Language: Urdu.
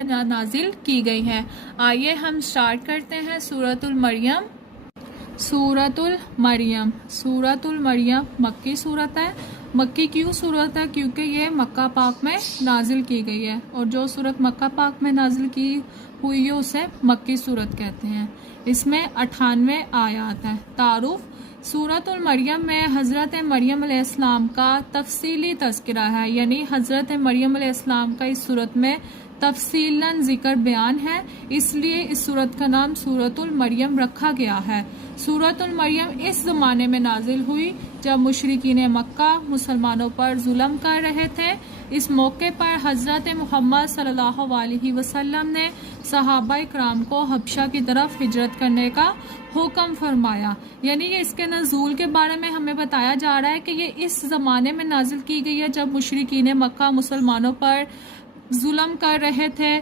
نازل کی گئی ہے۔ آئیے ہم سٹارٹ کرتے ہیں سورۃ المریم۔ سورۃ المریم مکی صورت ہے۔ مکی کیوں صورت ہے؟ کیونکہ یہ مکہ پاک میں نازل کی گئی ہے، اور جو صورت مکہ پاک میں نازل کی ہوئی ہے اسے مکی صورت کہتے ہیں۔ اس میں 98 آیات ہیں۔ تعارف: سورۃ المریم میں حضرت مریم علیہ السلام کا تفصیلی تذکرہ ہے، یعنی حضرت مریم علیہ السلام کا اس صورت میں تفصیلاً ذکر بیان ہے، اس لیے اس صورت کا نام سورۃ المریم رکھا گیا ہے۔ سورۃ المریم اس زمانے میں نازل ہوئی جب مشرکین مکہ مسلمانوں پر ظلم کر رہے تھے۔ اس موقع پر حضرت محمد صلی اللہ علیہ وسلم نے صحابہ کرام کو حبشہ کی طرف ہجرت کرنے کا حکم فرمایا، یعنی یہ اس کے نزول کے بارے میں ہمیں بتایا جا رہا ہے کہ یہ اس زمانے میں نازل کی گئی ہے جب مشرکین مکہ مسلمانوں پر ظلم کر رہے تھے،